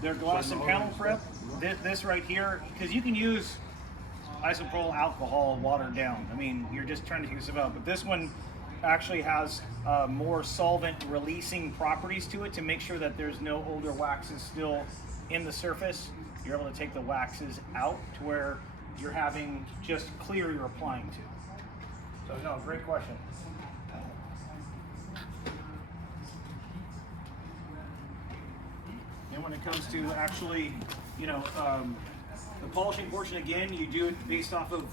Their gloss and panel prep, this right here, because you can use isopropyl alcohol watered down. I mean, you're just trying to take stuff out, but this one actually has more solvent releasing properties to it to make sure that there's no older waxes still in the surface. You're able to take the waxes out to where you're having just clear you're applying to. So no, great question. And when it comes to actually, the polishing portion, again, you do it based off of,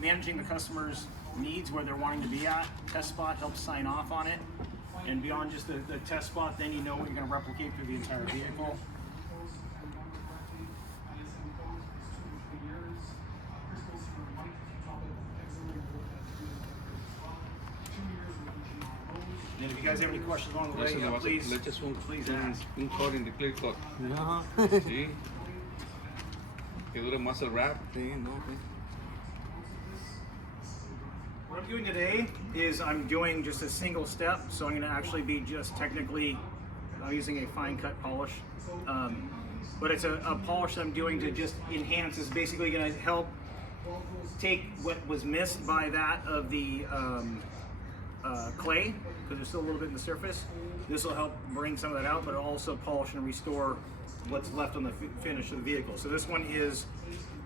managing the customer's needs, where they're wanting to be at. Test spot helps sign off on it. And beyond just the test spot, then you know what you're going to replicate through the entire vehicle. And if you guys have any questions along the way, please ask. Un coat in the clear coat. Sí. Que dure más el wrap. Sí, no, sí. What I'm doing today is I'm doing just a single step, so I'm going to actually be just technically using a fine cut polish. But it's a polish that I'm doing to just enhance. Is basically going to help take what was missed by that of the clay, because there's still a little bit in the surface. This will help bring some of that out, but it'll also polish and restore what's left on the finish of the vehicle. So this one is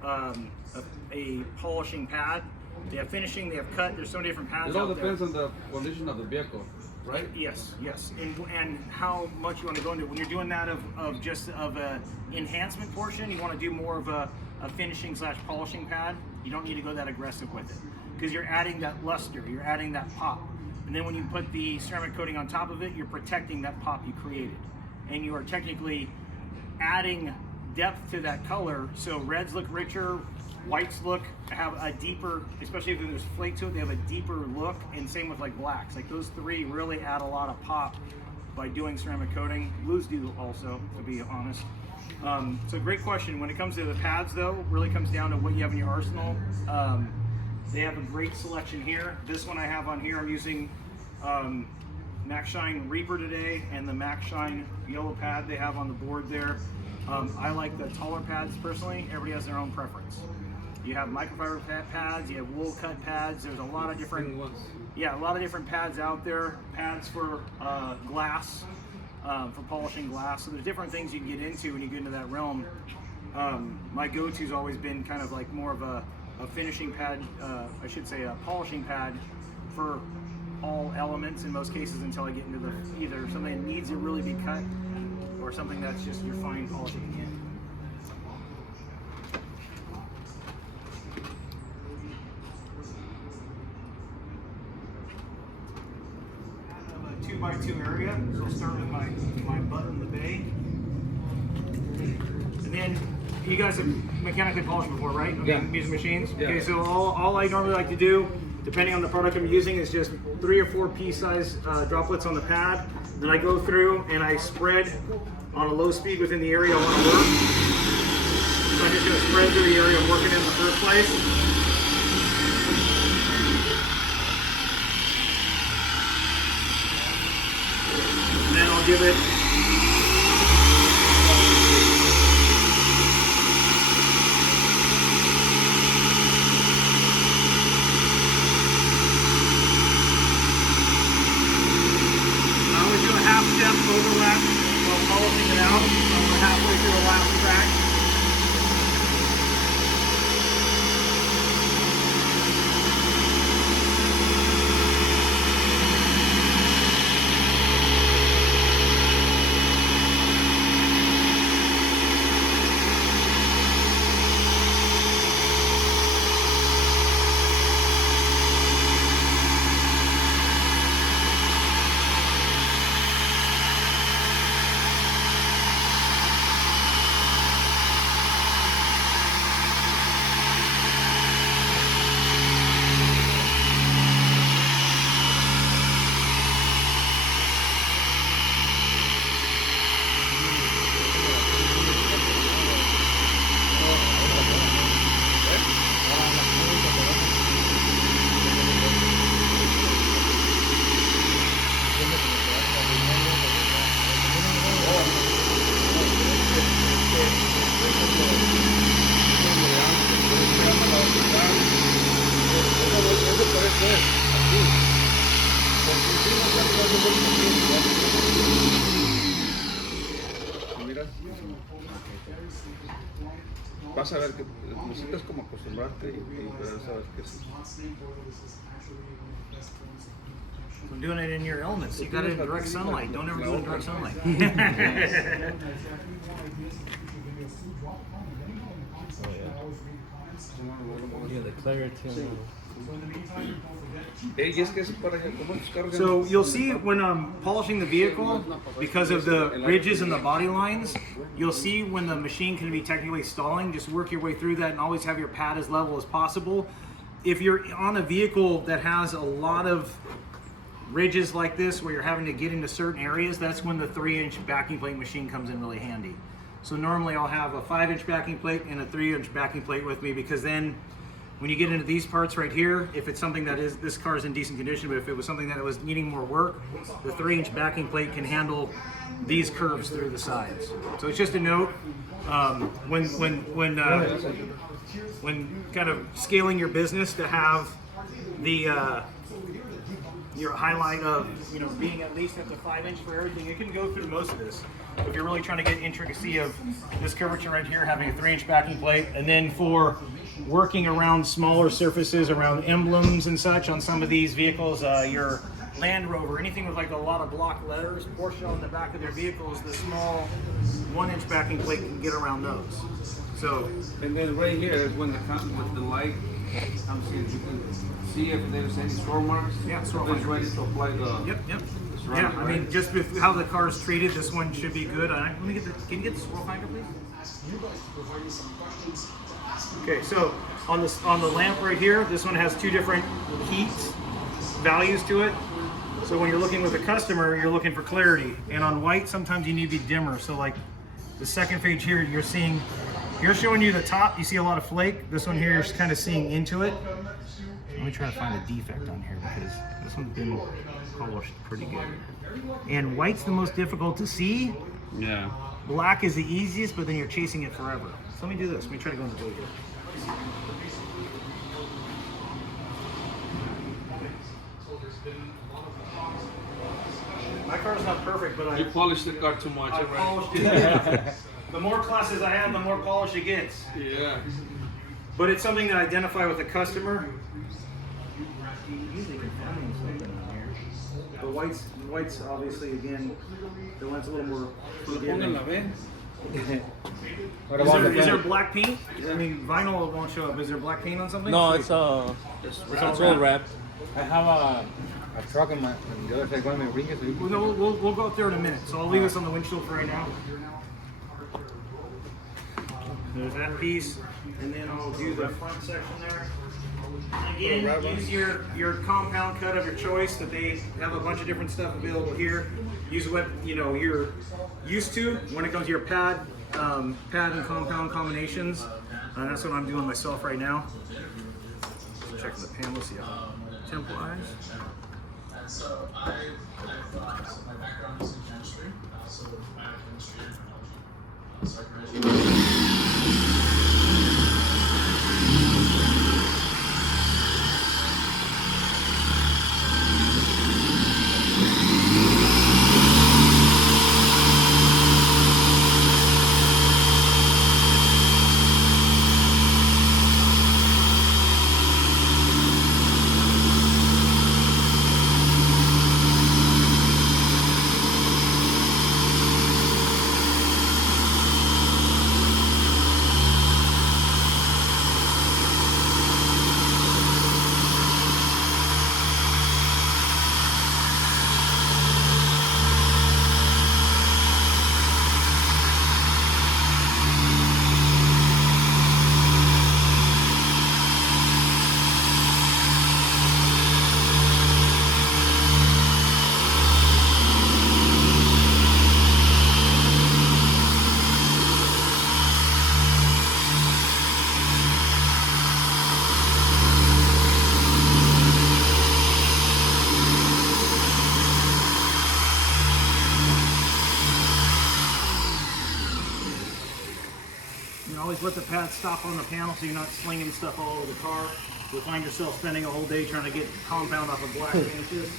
a polishing pad. They have finishing, they have cut. There's so many different pads. It all depends on the condition of the vehicle, right? Yes, and how much you want to go into it. When you're doing that of a enhancement portion, you want to do more of a finishing / polishing pad. You don't need to go that aggressive with it, because you're adding that luster, you're adding that pop. And then when you put the ceramic coating on top of it, you're protecting that pop you created. And you are technically adding depth to that color, so reds look richer, whites have a deeper, especially if there's flake to it, they have a deeper look, and same with like blacks. Like those three really add a lot of pop by doing ceramic coating. Blues do also, to be honest. So great question. When it comes to the pads though, it really comes down to what you have in your arsenal. They have a great selection here. This one I have on here, I'm using Max Shine Reaper today, and the Max Shine yellow pad they have on the board there. I like the taller pads personally. Everybody has their own preference. You have microfiber pads, you have wool cut pads. There's a lot of different, a lot of different pads out there. Pads for glass, for polishing glass. So there's different things you can get into when you get into that realm. My go-to's always been kind of like more of a finishing pad, I should say a polishing pad for all elements in most cases, until I get into the either something that needs to really be cut or something that's just your fine polishing again. I have a 2x2 area, so I'll start with my butt in the bay. And then you guys have mechanically polished before, right? Yeah. Using machines? Yeah. Okay, so all I normally like to do, depending on the product I'm using, is just 3 or 4 pea-size droplets on the pad. Then I go through and I spread on a low speed within the area I want to work. So I'm just going to spread through the area I'm working in the first place. And then I'll give it step overlap while polishing it out. So we're halfway through the last track. mira. Vas a ver que necesitas como acostumbrarte y pero sabes que sí. I'm doing it in your elements. You got it in direct sunlight. Don't ever do it in direct sunlight. Yeah, the clarity. Hey, y es que es para como tus carros. So you'll see when I'm polishing the vehicle, because of the ridges and the body lines, you'll see when the machine can be technically stalling. Just work your way through that and always have your pad as level as possible. If you're on a vehicle that has a lot of ridges like this where you're having to get into certain areas, that's when the 3-inch backing plate machine comes in really handy. So normally I'll have a 5-inch backing plate and a 3-inch backing plate with me, because then when you get into these parts right here, if it's something that is, this car is in decent condition, but if it was something that was needing more work, the 3-inch backing plate can handle these curves through the sides. So it's just a note, when kind of scaling your business, to have the your highlight of, you know, being at least at the 5-inch for everything. It can go through most of this. If you're really trying to get intricacy of this curvature right here, having a 3-inch backing plate, and then for working around smaller surfaces, around emblems and such on some of these vehicles, your Land Rover, anything with like a lot of block letters, Porsche on the back of their vehicles, the small 1-inch backing plate can get around those. So, And then right here is when the light comes in. You can see if there's any swirl marks. Yeah, swirl It's marks. ready to apply the. yep. surrounding, Yeah, I mean, right? just with how the car is treated, this one should be good. Let me get the, can you get the swirl finder, please? Okay, so on the lamp right here, this one has 2 different heat values to it. So when you're looking with a customer, you're looking for clarity. And on white, sometimes you need to be dimmer. So like the second page here, you're seeing, you're showing you the top, you see a lot of flake. This one here, you're kind of seeing into it. Let me try to find a defect on here, because this one's been polished pretty good. And white's the most difficult to see. Yeah. Black is the easiest, but then you're chasing it forever. So let me do this. Let me try to go in the blue here. My car's not perfect, but You polish the car too much, I right? polished it. The more classes I have, the more polish it gets. Yeah. But it's something that I identify with the customer. You usually can find something on here. The whites obviously, again, the one's a little more forgiving. What about the Is there fan? black paint? I mean, vinyl won't show up. Is there black paint on something? No, it's all wrapped. I have a truck in the other side. Want me to bring it? So you Well, can... no, we'll go up there in a minute. So I'll leave this on the windshield for right now. There's that piece, and then I'll do the front section there. Again, use your compound cut of your choice. That they have a bunch of different stuff available here. Use what you're used to when it comes to your pad and compound combinations. That's what I'm doing myself right now. Checking the panel, see how temple eyes. So my background is in chemistry, so my chemistry, so I graduated. Always let the pad stop on the panel so you're not slinging stuff all over the car. You'll find yourself spending a whole day trying to get compound off of black finishes.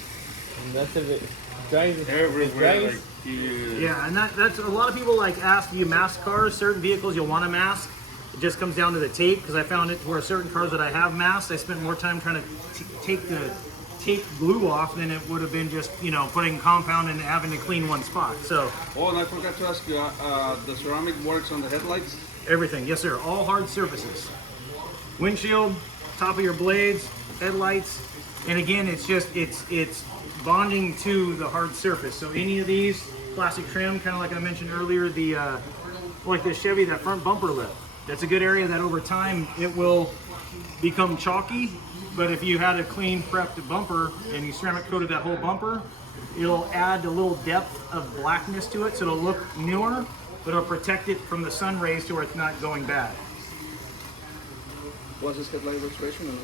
And that's if it dries. Everywhere. Dries. Like, yeah. Yeah, and that's a lot of people like ask, do you mask cars? Certain vehicles you'll want to mask. It just comes down to the tape, because I found it where certain cars that I have masked, I spent more time trying to take the tape glue off than it would have been just, you know, putting compound and having to clean one spot. So Oh, and I forgot to ask you, the ceramic works on the headlights? everything, yes sir, all hard surfaces. Windshield, top of your blades, headlights, and again, it's just, it's bonding to the hard surface. So any of these, plastic trim, kind of like I mentioned earlier, the like the Chevy, that front bumper lip, that's a good area that over time it will become chalky. But if you had a clean prepped bumper and you ceramic coated that whole bumper, it'll add a little depth of blackness to it, so it'll look newer, but it'll protect it from the sun rays to where it's not going bad. Was this headlight restoration?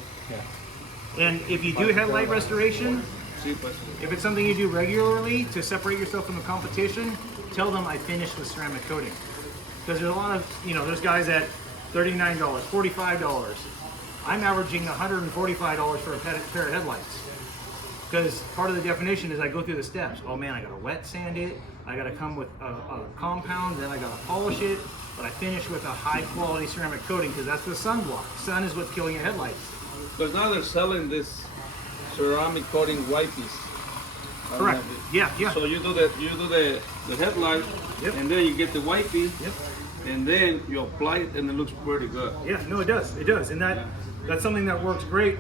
And if you do headlight restoration, Sí, pues. if it's something you do regularly to separate yourself from the competition, tell them I finished with ceramic coating. Because there's a lot of, you know, there's guys at $39, $45. I'm averaging $145 for a pair of headlights. Because part of the definition is I go through the steps. Oh man, I gotta wet sand it, I gotta come with a compound, then I gotta polish it, but I finish with a high quality ceramic coating because that's the sunblock. Sun is what's killing your headlights. Because now they're selling ceramic coating wipes. Correct. Yeah, yeah. So you do the headlight, Yep. and then you get the wipey, Yep. and then you apply it, and it looks pretty good. Yeah, no, it does, and that's something that works great.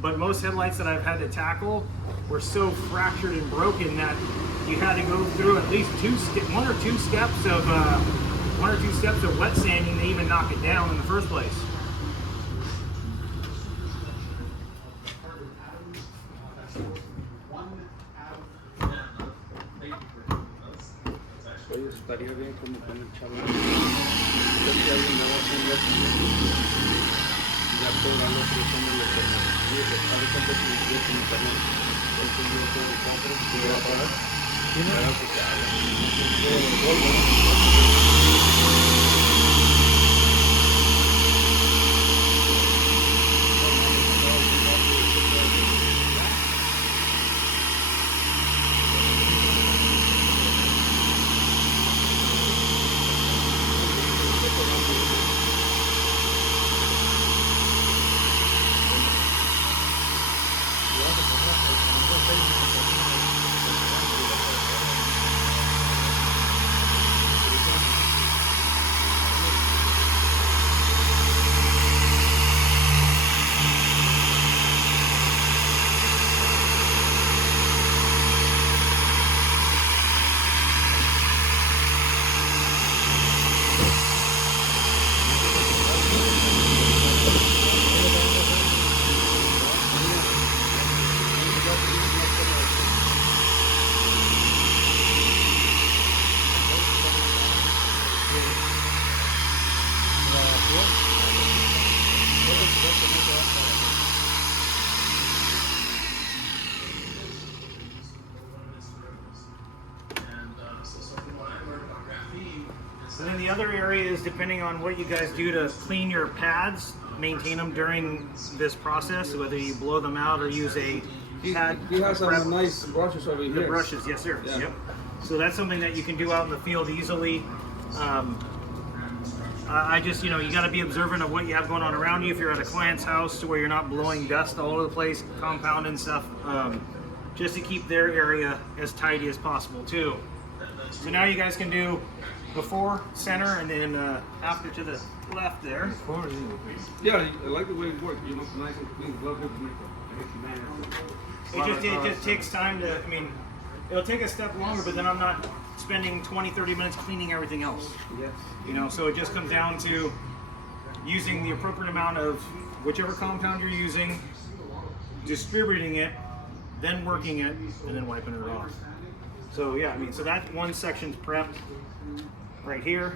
But most headlights that I've had to tackle were so fractured and broken that you had to go through at least one or two steps of wet sanding to even knock it down in the first place. Oye, estaría bien como con el chaval. Ya que alguien me va a hacer ya toda la presión de los terrenos. A ver cuánto se dio con el terreno. Él se dio todo el cuadro, se va a parar. Para que se haga. Todo el polvo. And then the other area is depending on what you guys do to clean your pads, maintain them during this process, whether you blow them out or use a pad. He has prep. some nice brushes over The here. brushes, yes sir. Yeah. Yep. So that's something that you can do out in the field easily. I just, you got to be observant of what you have going on around you. If you're at a client's house to where you're not blowing dust all over the place, compound and stuff, just to keep their area as tidy as possible too. So now you guys can do before, center, and then after to the left there. Yeah, I like the way it works. Nice and clean. Love it. It just takes time to, it'll take a step longer, but then I'm not spending 20, 30 minutes cleaning everything else. Yes. So it just comes down to using the appropriate amount of whichever compound you're using, distributing it, then working it, and then wiping it off. So yeah, so that one section's prepped right here.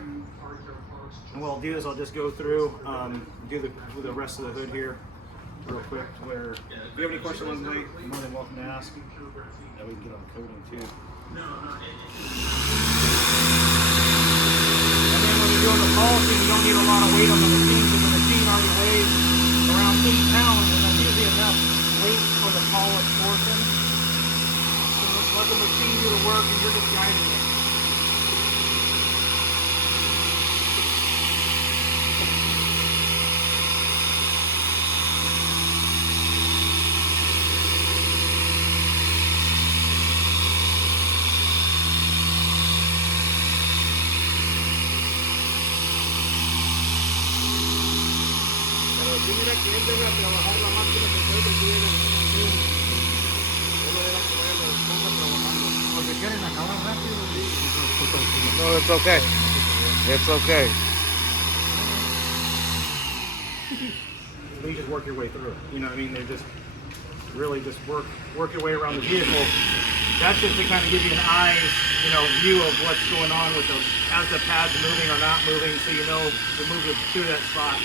And what I'll do is I'll just go through, do the rest of the hood here real quick. Where if you have any questions along the way, you're more than welcome to ask. That we can get on the coating too. And then when you're doing the polishing, you don't need a lot of weight on the machine because the machine already weighs around 8 pounds, and that's usually enough weight for the polished portion. let the machine do the work, and you're just guiding it. Pero si mira que él debe trabajar la máquina que puede conseguir él era que vaya los ponga trabajando. Porque quieren acabar rápido. No, it's okay. It's okay. You just work your way through it. You know what I mean? They're just really just work your way around the vehicle. That's just to kind of give you an eye, view of what's going on with as the pad's moving or not moving, so you know to move it through that spot.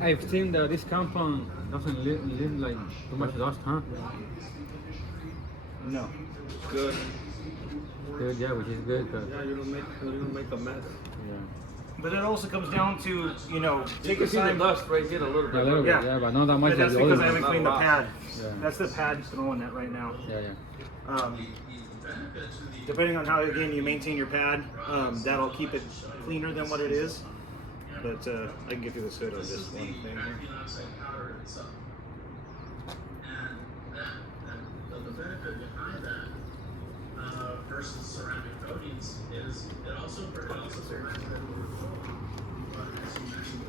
I've seen that this compound doesn't leave like too much dust, huh? No. Good. Good, yeah, which is good. Yeah, you don't make a mess. Yeah. But it also comes down to, take You a see the time. dust right here a little A bit. little bit, Yeah. yeah, but not that much. But that's like the because I other haven't one. cleaned the pad. Yeah. That's the pad throwing that right now. Yeah, yeah. Depending on how, again, you maintain your pad, that'll keep it cleaner than what it is. But I can get through this hood on just one thing here. Powder itself. And the benefit behind that versus ceramic coatings is it also prevents that overflow. But as you mentioned,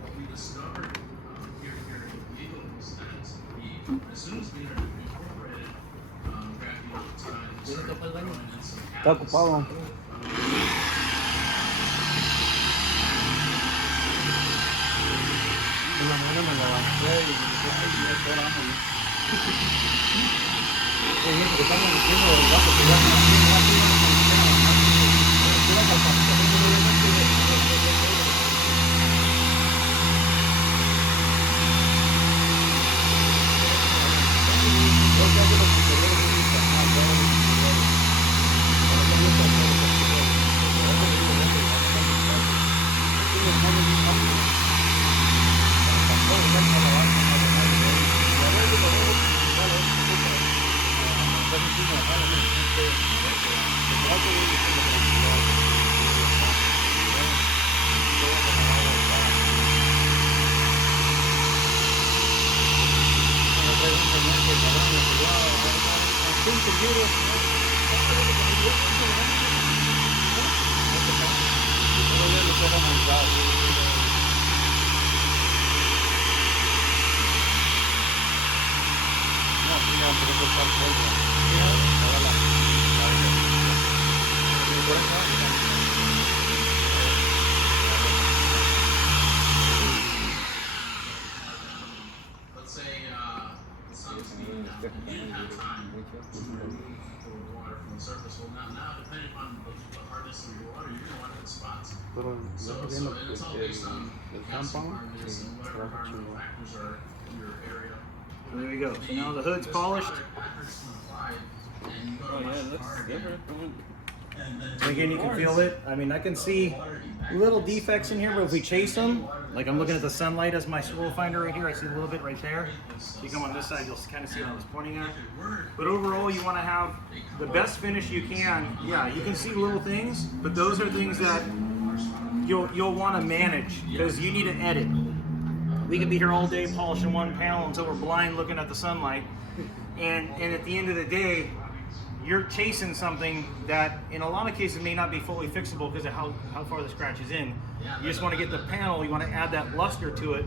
what we discovered here in Vigo was that as soon as we incorporated graphene oxide, Está ocupado. En la mañana me levanté y dije, ay, ya es hora, vámonos. Oye, porque estamos diciendo, ¿verdad? Porque ya me aquí rápido, let's say you didn't have time to remove water from the surface. Well, now depending on the hardness of your water, you're going to want it in spots. Pero So yo it's viendo all que based on el gas compound, requirements and whatever trabaja environmental chingón. factors are in your area. So there you go. So now the hood's polished. Oh yeah, it looks different. So again, you can feel it. I mean, I can see little defects in here, but if we chase them, like I'm looking at the sunlight as my swirl finder right here, I see a little bit right there. If you come on this side, you'll kind of see what I was pointing at. But overall, you want to have the best finish you can. Yeah, you can see little things, but those are things that you'll want to manage because you need to edit. we could be here all day polishing one panel until we're blind looking at the sunlight. And at the end of the day, you're chasing something that in a lot of cases may not be fully fixable because of how far the scratch is in. You just want to get the panel, you want to add that luster to it.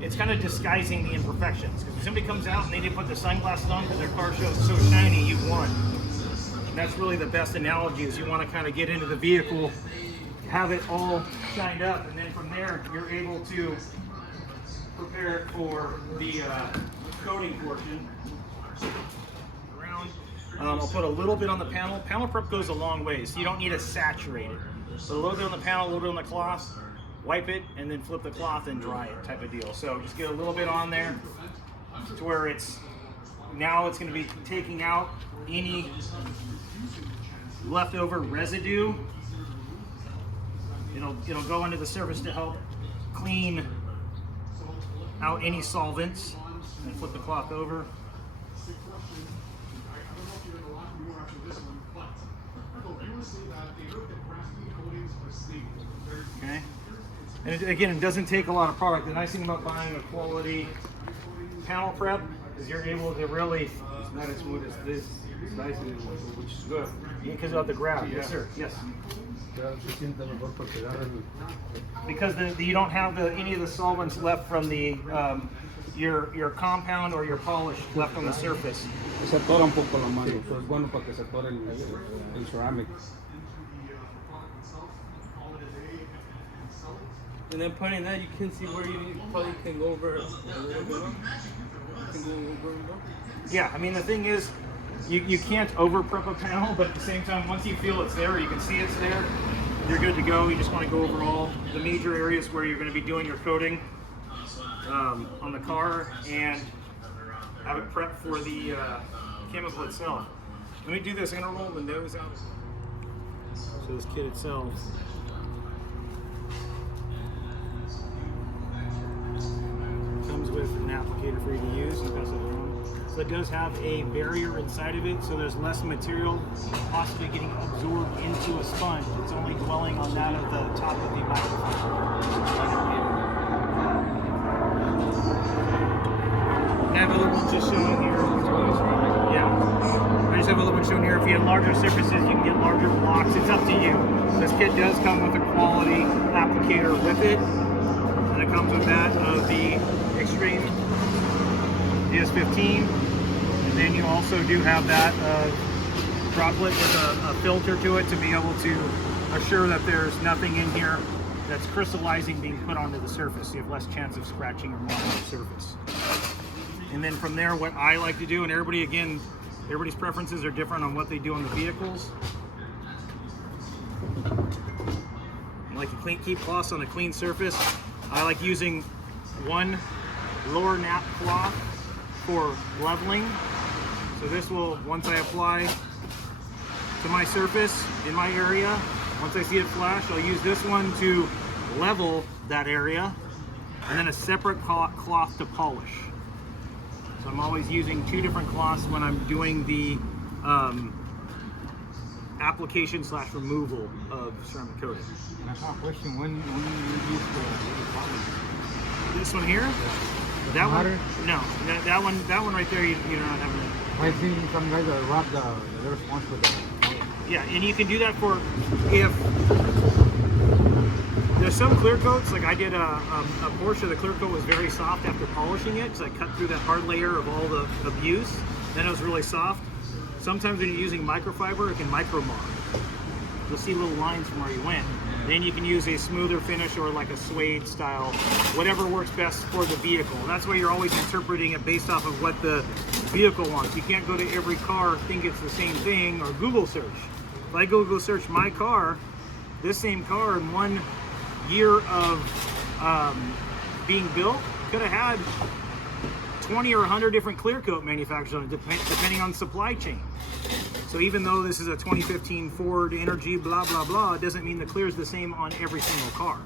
It's kind of disguising the imperfections. Because if somebody comes out and they didn't put the sunglasses on because their car shows so shiny, you've won. And that's really the best analogy, is you want to kind of get into the vehicle, have it all shined up, and then from there you're able to prepare it for the coating portion. Around. I'll put a little bit on the panel. Panel prep goes a long way, so you don't need to saturate it. Put a little bit on the panel, a little bit on the cloth, wipe it, and then flip the cloth and dry it, type of deal. So just get a little bit on there to where it's going to be taking out any leftover residue. It'll go into the surface to help clean out any solvents, and flip the cloth over. Okay. And again, it doesn't take a lot of product. The nice thing about buying a quality panel prep is you're able to really, it's not as smooth as this, it's nice and which is good. Because of the grab, yes sir, yes. Because you don't have any of the solvents left from the your compound or your polish left on the surface. Se atora un poco la mano, so es bueno para que se atore el ceramic. And then pointing that, you can see where you probably can go over a little bit more. You can go over more. Yeah, I mean the thing is, you can't over prep a panel, but at the same time, once you feel it's there, you can see it's there, you're good to go. You just want to go over all the major areas where you're going to be doing your coating on the car and have it prepped for the chemical itself. Let me do this. I'm going to roll the nose out. So this kit itself. Comes with an applicator for you to use. You pass it around. So it does have a barrier inside of it, so there's less material possibly getting absorbed into a sponge. It's only dwelling on that of the top of the microfiber. I have other ones just showing here. Yeah. I just have other ones showing here. If you have larger surfaces, you can get larger blocks. It's up to you. This kit does come with a quality applicator with it. And it comes with that of the Extreme DS15. And then you also do have that droplet with a filter to it to be able to assure that there's nothing in here that's crystallizing being put onto the surface. So you have less chance of scratching or marking the surface. And then from there, what I like to do, and everybody's preferences are different on what they do on the vehicles. I like to keep cloths on a clean surface. I like using one lower nap cloth for leveling. So this will, once I apply to my surface in my area, once I see it flash, I'll use this one to level that area, and then a separate cloth to polish. So I'm always using two different cloths when I'm doing the application / removal of ceramic coating. And I have a question, when you use the polish? This one here? That one? No, that one right there, you're not having it. I've seen some guys that wrap the little sponge with the... Yeah, and you can do that for if there's some clear coats, like I did a portion of the clear coat was very soft after polishing it, so I cut through that hard layer of all the abuse, then it was really soft. Sometimes when you're using microfiber, it can micro-mar. You'll see little lines from where you went. Then you can use a smoother finish or like a suede style, whatever works best for the vehicle. That's why you're always interpreting it based off of what the vehicle wants. You can't go to every car, think it's the same thing, or Google search. If I go search my car, this same car in 1 year of being built could have had 20 or 100 different clear coat manufacturers on it, depending on supply chain. So even though this is a 2015 Ford Energy blah blah blah, it doesn't mean the clear is the same on every single car.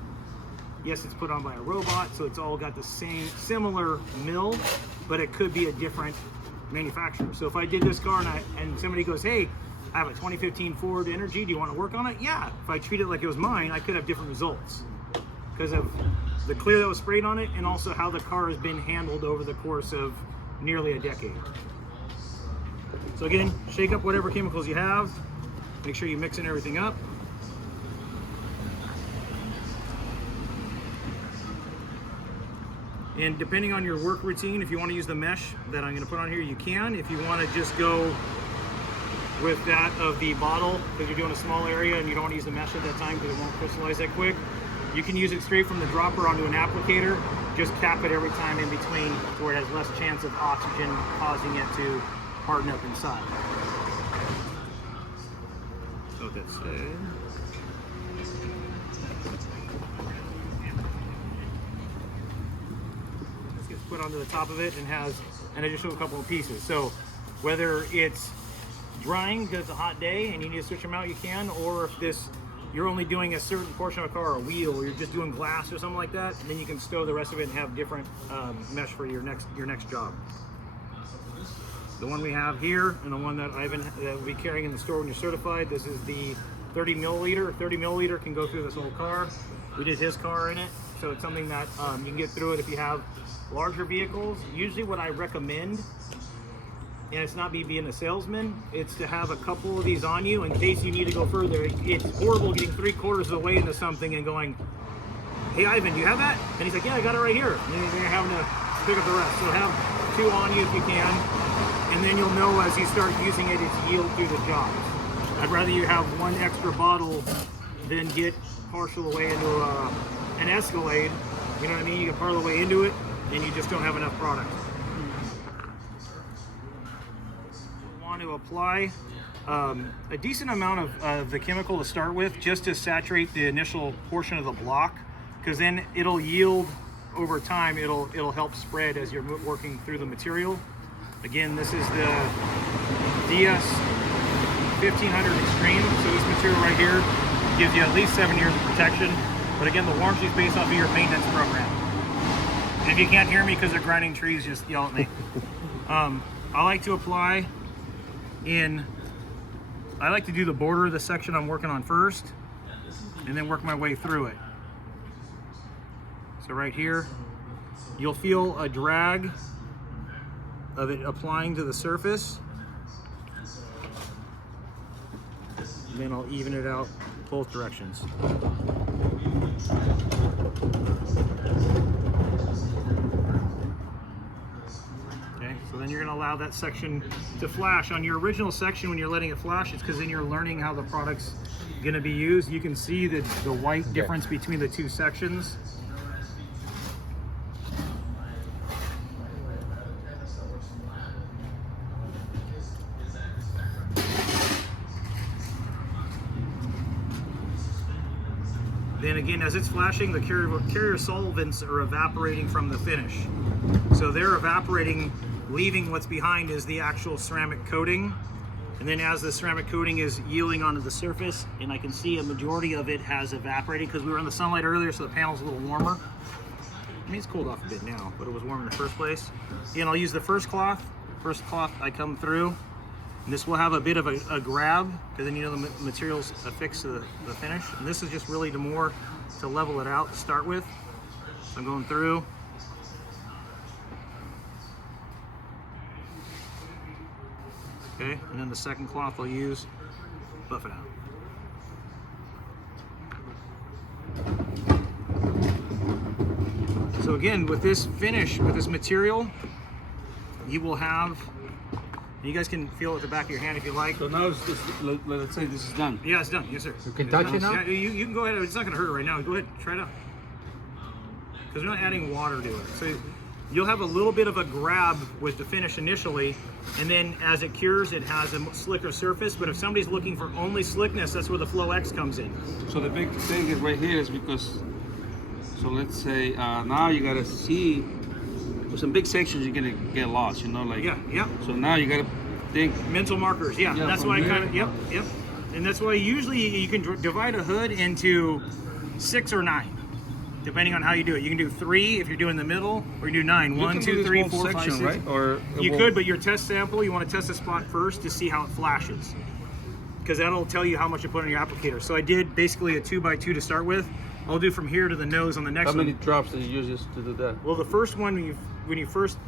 Yes, it's put on by a robot, so it's all got the same similar mill, but it could be a different manufacturer. So if I did this car and somebody goes, hey, I have a 2015 Ford Energy, do you want to work on it? Yeah, if I treat it like it was mine, I could have different results because of the clear that was sprayed on it, and also how the car has been handled over the course of nearly a decade. So again, shake up whatever chemicals you have. Make sure you're mixing everything up. And depending on your work routine, if you want to use the mesh that I'm going to put on here, you can. If you want to just go with that of the bottle, because you're doing a small area and you don't want to use the mesh at that time because it won't crystallize that quick, you can use it straight from the dropper onto an applicator. Just cap it every time in between where it has less chance of oxygen causing it to harden up inside. So that's it. This gets put onto the top of it and has an additional couple of pieces. So whether it's drying because it's a hot day and you need to switch them out, you can, or if you're only doing a certain portion of a car, a wheel, or you're just doing glass or something like that, and then you can stow the rest of it and have different mesh for your next job. The one we have here, and the one that that will be carrying in the store when you're certified, this is the 30 milliliter. 30 milliliter can go through this whole car. We did his car in it, so it's something that you can get through it if you have larger vehicles. Usually what I recommend, and it's not me being a salesman, it's to have a couple of these on you in case you need to go further. It's horrible getting 3/4 of the way into something and going, "Hey Ivan, do you have that?" And he's like, "Yeah, I got it right here." And then you're having to pick up the rest. So have 2 on you if you can, and then you'll know as you start using it, it's yield through the jobs. I'd rather you have 1 extra bottle than get partial away into an Escalade. You know what I mean? You get part of the way into it, and you just don't have enough product. To apply a decent amount of the chemical to start with, just to saturate the initial portion of the block, because then it'll yield over time. It'll help spread as you're working through the material. Again, this is the DS 1500 Extreme, so this material right here gives you at least 7 years of protection. But again, the warranty is based off of your maintenance program. And if you can't hear me because they're grinding trees, just yell at me. I like to apply I like to do the border of the section I'm working on first, and then work my way through it. So right here, you'll feel a drag of it applying to the surface. And then I'll even it out both directions. So then you're going to allow that section to flash. On your original section, when you're letting it flash, it's because then you're learning how the product's going to be used. You can see the white difference between the 2 sections. Then again, as it's flashing, the carrier solvents are evaporating from the finish. So they're evaporating, leaving what's behind is the actual ceramic coating. And then as the ceramic coating is yielding onto the surface, and I can see a majority of it has evaporated because we were in the sunlight earlier, so the panel's a little warmer. I mean, it's cooled off a bit now, but it was warm in the first place. And I'll use the first cloth I come through. And this will have a bit of a grab, because then you know the materials affix to the finish. And this is just really to level it out to start with. So I'm going through. Okay, and then the second cloth I'll use, buff it out. So again, with this finish, with this material, you will have, you guys can feel it at the back of your hand if you like. So now let's say this is done. Yeah, it's done. Yes, sir. You can touch it now? Yeah, you can go ahead. It's not going to hurt right now. Go ahead, try it out. Because we're not adding water to it. So you'll have a little bit of a grab with the finish initially, and then as it cures, it has a slicker surface. But if somebody's looking for only slickness, that's where the Flow X comes in. So the big thing is right here is because, so let's say now you gotta see, with some big sections you're gonna get lost, you know, like. Yeah. So now you gotta think. Mental markers, yeah. That's from why I there. kind of, yep. And that's why usually you can divide a hood into 6 or 9. Depending on how you do it. You can do 3 if you're doing the middle, or you do 9. 1, 2, 3, 4, 5, 6. Right? Or You could, but your test sample, you want to test the spot first to see how it flashes. Because that'll tell you how much you put on your applicator. So I did basically a 2x2 to start with. I'll do from here to the nose on the next How one. many drops do you use just to do that? Well, the first one, when you first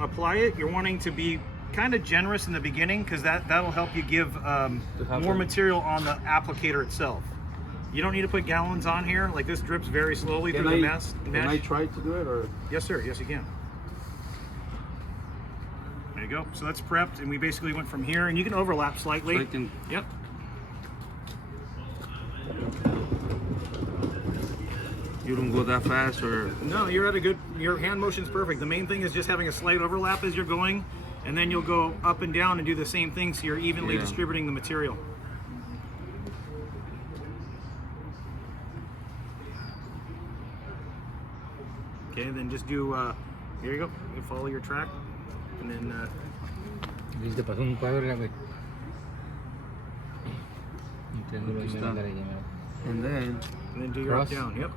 apply it, you're wanting to be kind of generous in the beginning because that'll help you give more material on the applicator itself. You don't need to put gallons on here. Like this drips very slowly through the mesh. Can I try to do it or? Yes, sir. Yes, you can. There you go. So that's prepped, and we basically went from here, and you can overlap slightly. So I can. Yep. You don't go that fast or? No, you're at a good. Your hand motion's perfect. The main thing is just having a slight overlap as you're going, and then you'll go up and down and do the same thing, so you're evenly distributing the material. Okay, and then just do. Here you go. You follow your track, and then. Te pasó un cuadro, güey. And then. And then do your up down. Yep.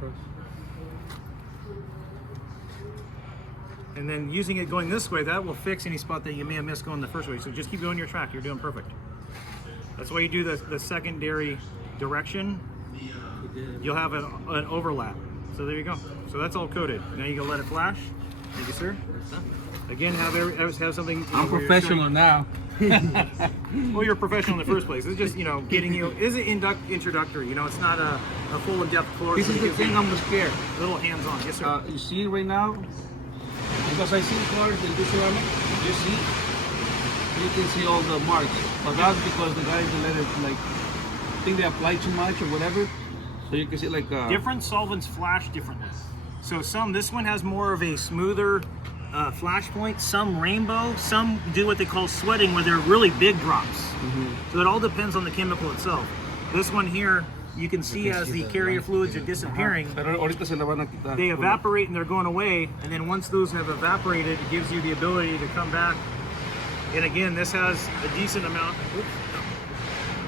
And then using it going this way, that will fix any spot that you may have missed going the first way. So just keep going your track. You're doing perfect. That's why you do the secondary direction. You'll have an overlap. So there you go. So that's all coated. Now you can let it flash. Thank you, sir. Again, have something. I'm professional now. Well, you're a professional in the first place. It's just, getting you. Is it introductory? It's not a full in-depth course. This is the thing I'm scared. Little hands-on. Yes, sir. You see right now, because I see cars in this ceramic, you see, you can see all the marks. But that's because the guys let it I think they apply too much or whatever. So you can see Different solvents flash differently. So this one has more of a smoother flash point, some rainbow, some do what they call sweating where they're really big drops. So it all depends on the chemical itself. This one here, you can see as the carrier fluids are disappearing, Pero ahorita se la van a quitar. they evaporate and they're going away, and then once those have evaporated, it gives you the ability to come back. And again, this has a decent amount. Oops.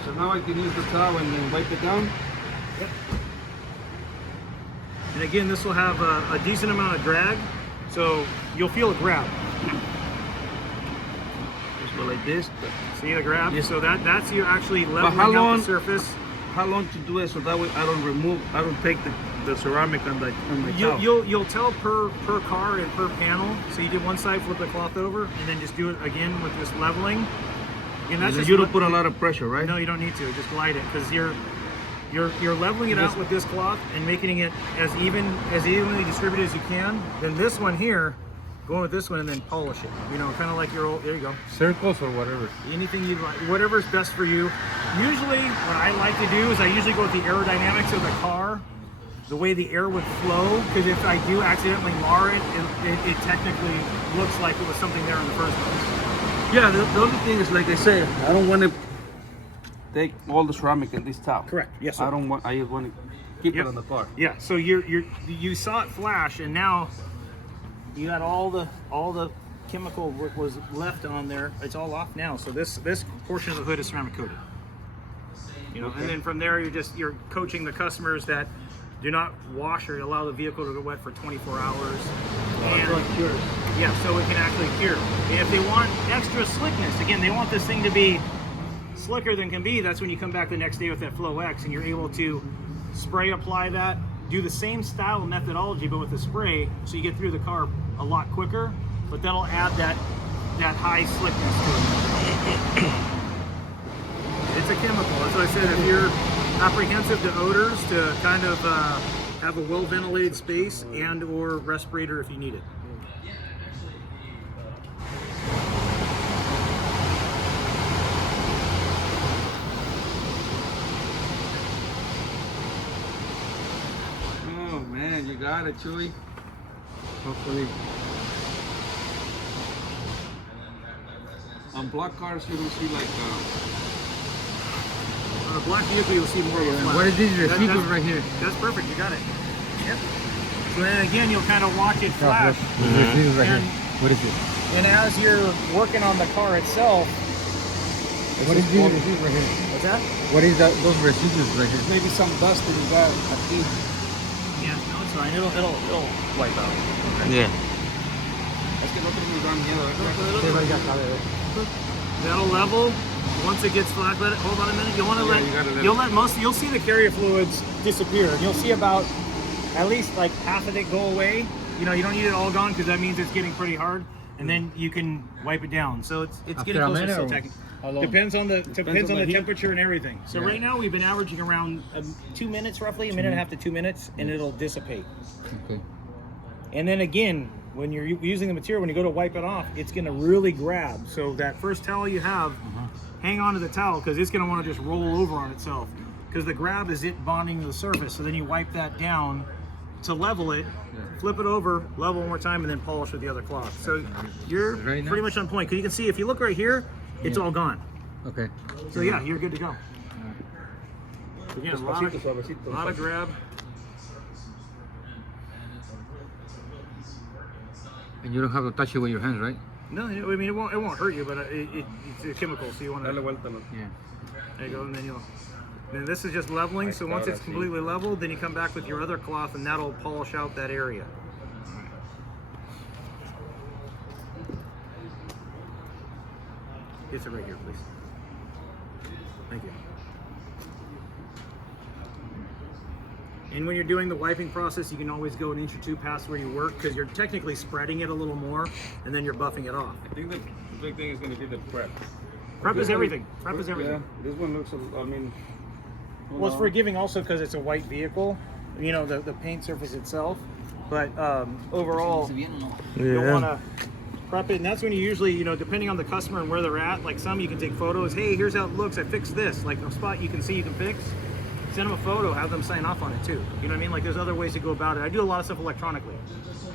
So now I can use the towel and then wipe it down. Yep. And again, this will have a decent amount of drag, so you'll feel a grab. Just go like this. See the grab? Yes. So that's you actually how leveling out long- the surface. How long to do it so that way I don't take the ceramic on my towel. You'll tell per car and per panel. So you do one side, flip the cloth over, and then just do it again with this leveling. And that's just you don't put a lot of pressure, right? No, you don't need to. Just glide it because you're leveling it out with this cloth and making it as evenly distributed as you can. Then this one here, going with this one and then polish it. Kind of like your old. There you go. Circles or whatever. Anything you like, whatever's best for you. Usually, what I like to do is I usually go with the aerodynamics of the car, the way the air would flow. Because if I do accidentally mar it, it technically looks like it was something there in the first place. Yeah, the only thing is, like I say, I don't want to take all the ceramic in this towel. Correct. Yes, sir. I just want to keep Yep. it on the car. Yeah. So you saw it flash, and now you got all the chemical was left on there. It's all off now. So this portion of the hood is ceramic coated. And then from there you're coaching the customers that do not wash or allow the vehicle to get wet for 24 hours. Yeah, so it can actually cure. And if they want extra slickness, again, they want this thing to be slicker than can be. That's when you come back the next day with that Flow X, and you're able to spray apply that, do the same style of methodology but with the spray, so you get through the car a lot quicker. But that'll add that high slickness to it. It's a chemical. That's what I said. If you're apprehensive to odors, to kind of have a well-ventilated space and or respirator if you need it. Oh man, you got it, Chewy. Hopefully. On black cars, you don't see On a black vehicle, you'll see more of a flash. What is this That- receiver that's- right here? That's perfect. You got it. Yep. So then again, you'll kind of watch it flash. This receiver right here. And, What is it? and as you're working on the car itself, What is this receiver right here? what's that? What is those receivers right here? maybe some dust in that. Yeah, no, it's fine. It'll wipe out. Yeah. Es que no tengo ni miedo, ¿verdad? That'll level. Once it gets flat, let it hold on a minute. You want to Yeah, you gotta let you'll let most. You'll see the carrier fluids disappear. And you'll see about at least like half of it go away. You know, you don't need it all gone because that means it's getting pretty hard. And then you can wipe it down. So it's After getting a closer. minute So or technically. how long? Depends on the heat. temperature and everything. So Yeah. right now we've been averaging around 2 minutes, roughly a minute and a half to 2 minutes, and it'll dissipate. Okay. And then again, when you're using the material, when you go to wipe it off, it's going to really grab. So that first towel you have, hang on to the towel because it's going to want to just roll over on itself. Because the grab is it bonding to the surface. So then you wipe that down to level it, flip it over, level one more time, and then polish with the other cloth. So you're Very pretty nice. much on point. Because you can see, if you look right here, it's all gone. Okay. So yeah, you're good to go. Again, a lot Despacito, suavecito. of grab. And you don't have to touch it with your hands, right? No, I mean it won't hurt you, but it's a chemical, so you want Dale to. vuelta, ¿no? Yeah. There you go, and then you'll. Then this is just leveling. So once it's completely leveled, then you come back with your other cloth, and that'll polish out that area. Get it right here, please. Thank you. And when you're doing the wiping process, you can always go an inch or two past where you work because you're technically spreading it a little more, and then you're buffing it off. I think the big thing is going to be the prep. Prep is This one- everything. Prep is everything. Yeah, this one looks, I mean... Well, it's forgiving also because it's a white vehicle, you know, the paint surface itself. But overall, you'll want to prep it. And that's when you usually, you know, depending on the customer and where they're at, like some you can take photos. Hey, here's how it looks. I fixed this. Like a spot you can see you can fix. Send them a photo, have them sign off on it too. You know what I mean? Like there's other ways to go about it. I do a lot of stuff electronically.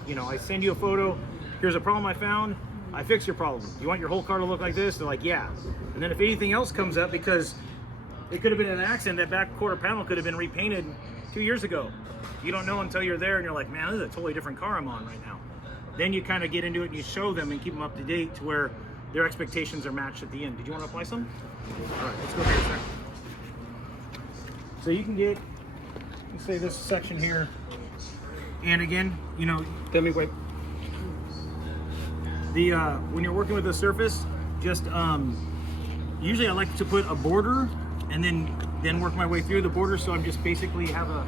You know, I send you a photo. Here's a problem I found. I fixed your problem. You want your whole car to look like this? They're like, yeah. And then if anything else comes up, because it could have been an accident, that back quarter panel could have been repainted 2 years ago. You don't know until you're there and you're like, man, this is a totally different car I'm on right now. Then you kind of get into it and you show them and keep them up to date to where their expectations are matched at the end. Did you want to apply some? All right, let's go here, sir. So you can get, let's say this section here, and again, you know, Tell me, wait. the when you're working with the surface, just usually I like to put a border and then work my way through the border, so I'm just basically have a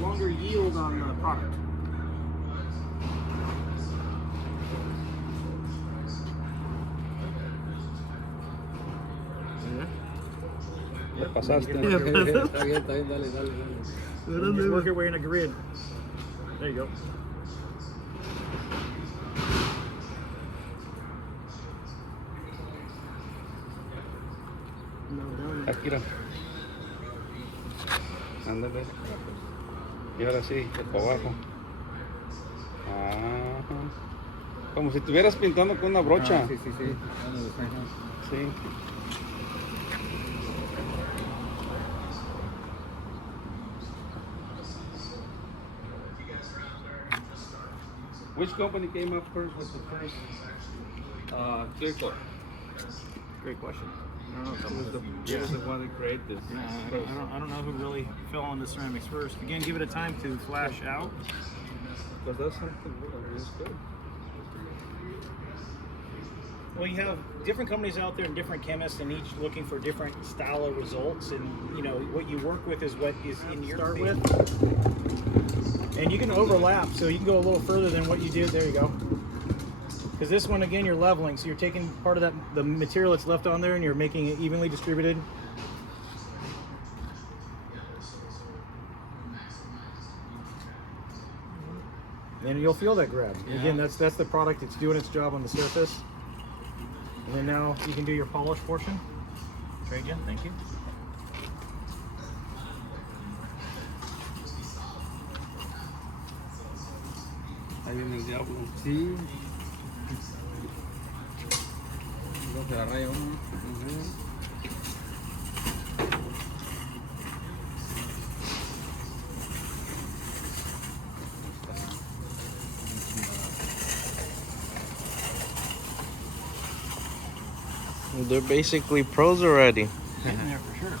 longer yield on the product. Te pasaste. Está bien, dale, dale. And just work your way in a grid. There you go. Aquí, mira. Ándale. Y ahora sí, para abajo. Ajá. Como si estuvieras pintando con una brocha. Ah, sí, sí, sí. Sí. Which company came up first with the first clear coat? Great question. I don't know if Who that was was the, who was the one that created this? I don't know who really fell on the ceramics first. Again, give it a time to flash out. Because that's something really good. Well, you have different companies out there and different chemists, and each looking for different style of results. And you know what you work with is what is in your start with. And you can overlap, so you can go a little further than what you did. There you go. Because this one, again, you're leveling, so you're taking part of that the material that's left on there, and you're making it evenly distributed. And you'll feel that grab. Again, that's the product. It's doing its job on the surface. And then now you can do your polish portion. Trade you. Thank you. Ahí viene el diablo. Sí. Entonces la raya uno. They're basically pros already. Getting there for sure.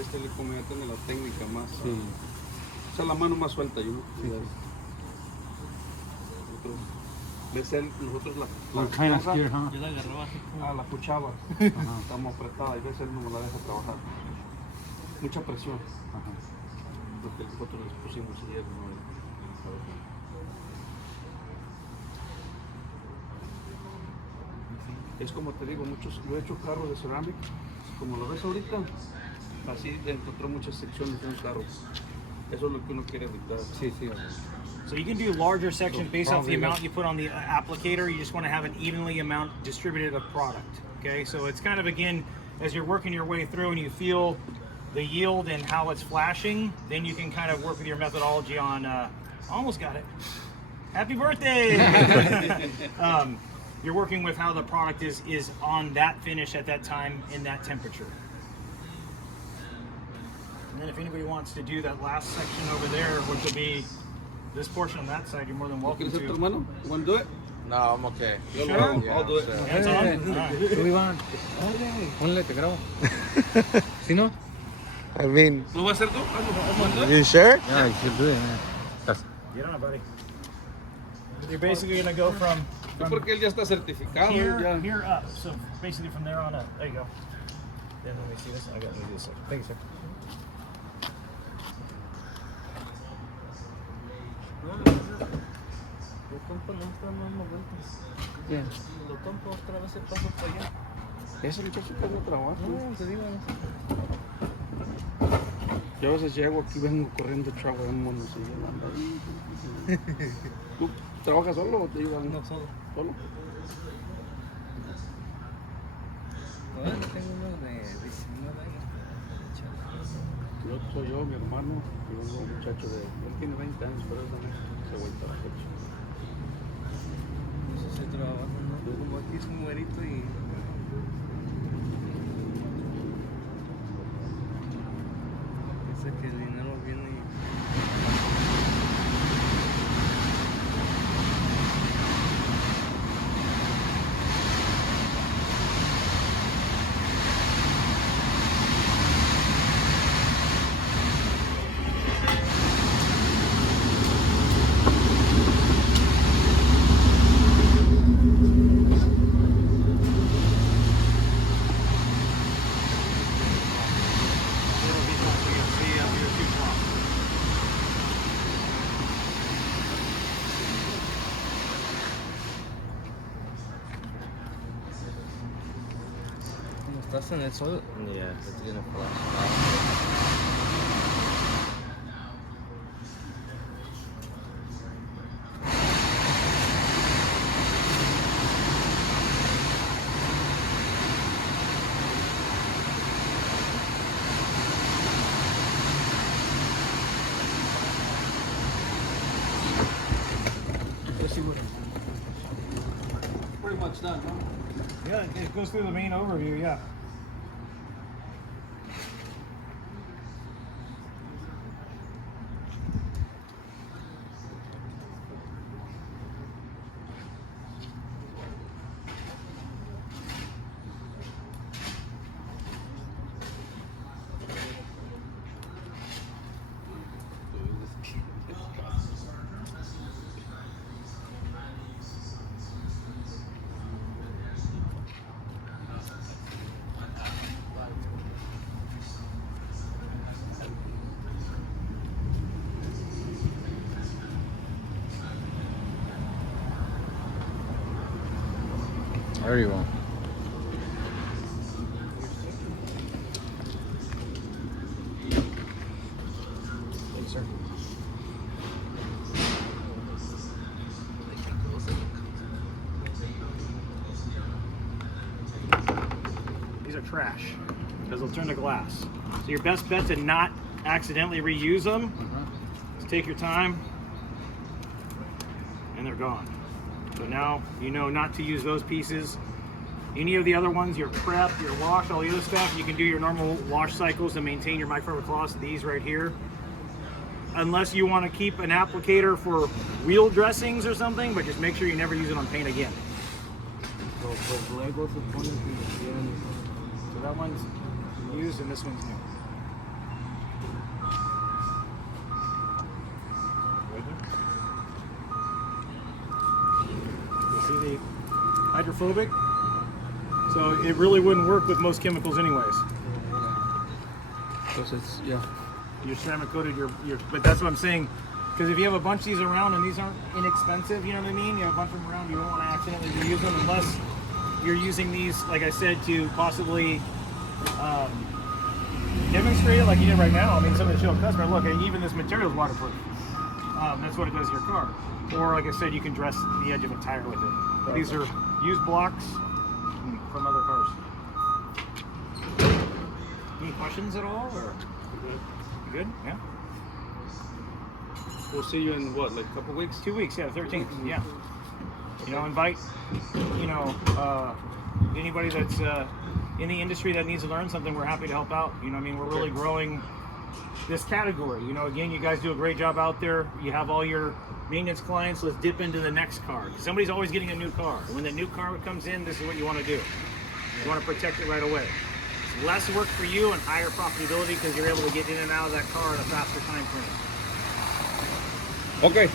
Este le come tiene la técnica más. Sí. O sea, la mano más suelta, yo. Sí. Otro. ves nosotros We're kind of scared, huh? Yo la agarraba así como. la puchaba. Estamos apretada y ves él no la deja trabajar. Mucha presión. Lo que nosotros les pusimos ayer. Es como te digo, yo he hecho carros de ceramic, como lo ves ahorita, así encontró muchas secciones de un carro. Eso es lo que uno quiere evitar. Sí, sí. So you can do larger sections based off the amount you put on the applicator. You just want to have an evenly amount distributed of product. Okay, so it's kind of, again, as you're working your way through and you feel the yield and how it's flashing, then you can kind of work with your methodology on, almost got it. Happy birthday! You're working with how the product is on that finish at that time in that temperature. And then if anybody wants to do that last section over there, which will be this portion on that side, you're more than welcome ¿Quieres hacer tu to. hermano? You want to do it? No, I'm okay. Yo lo Sure. hago. Yeah, I'll do it. sure. Hands on? All right. Tú, Iván. Ponle, te grabo. ¿Sí, no? I mean, ¿Lo vas a hacer tú? Hazlo. you sure? Yeah, you should do it, man. That's, Get on, buddy. You're basically gonna go from Sí, porque él ya está certificado. Ya. here up. So basically from there on up. There you go. Then let me see this. I got to do this. Thank you, sir. Lo compa no está dando vueltas. Yeah. Lo compa otra vez se pasa para allá. Ese muchacho que no trabaja. No, te digo, no sé. Yo a veces llego aquí, vengo corriendo, chavo, en monosillo, anda ahí. ¿Tú trabajas solo o te ayudan? No, solo. ¿Solo? Ahora tengo uno de 19 años. Yo soy yo, mi hermano, y un muchacho de... Él tiene 20 años, pero es de México, se vuelve a la fecha. Eso estoy trabajando, ¿no? Como aquí es un güerito y. Piensa que el dinero viene y. Little visual so you can see up here too top. Cuando estás en el sol, yeah, it's gonna flash. Pretty much done, huh? Yeah, it goes through the main overview. Yeah. there you go. Thank you, sir. These are trash because they'll turn to glass. So your best bet to not accidentally reuse them is take your time and they're gone. So now you know not to use those pieces. Any of the other ones, your prep, your wash, all the other stuff, you can do your normal wash cycles to maintain your microfiber cloths. These right here. Unless you want to keep an applicator for wheel dressings or something, but just make sure you never use it on paint again. So, pues luego se pone que quieren. So that one's used and this one's new. hydrophobic, so it really wouldn't work with most chemicals anyways. Because it's, yeah. Your ceramic coated, but that's what I'm saying. Because if you have a bunch of these around and these aren't inexpensive, you know what I mean? You have a bunch of them around, you don't want to accidentally reuse them unless you're using these, like I said, to possibly demonstrate it like you did right now. I mean, somebody show a customer, look, even this material is waterproof. That's what it does to your car. Or like I said, you can dress the edge of a tire with it. These are used blocks from other cars. Any questions at all? Or you good? Yeah. We'll see you in what, like a couple weeks? 2 weeks, yeah, 13th. Yeah. You know, invite, anybody that's in the industry that needs to learn something, we're happy to help out. You know what I mean? We're really growing this category. You know, again, you guys do a great job out there. You have all your maintenance clients. Let's dip into the next car. Somebody's always getting a new car. When the new car comes in, this is what you want to do. You want to protect it right away. It's less work for you and higher profitability because you're able to get in and out of that car in a faster time frame. Okay.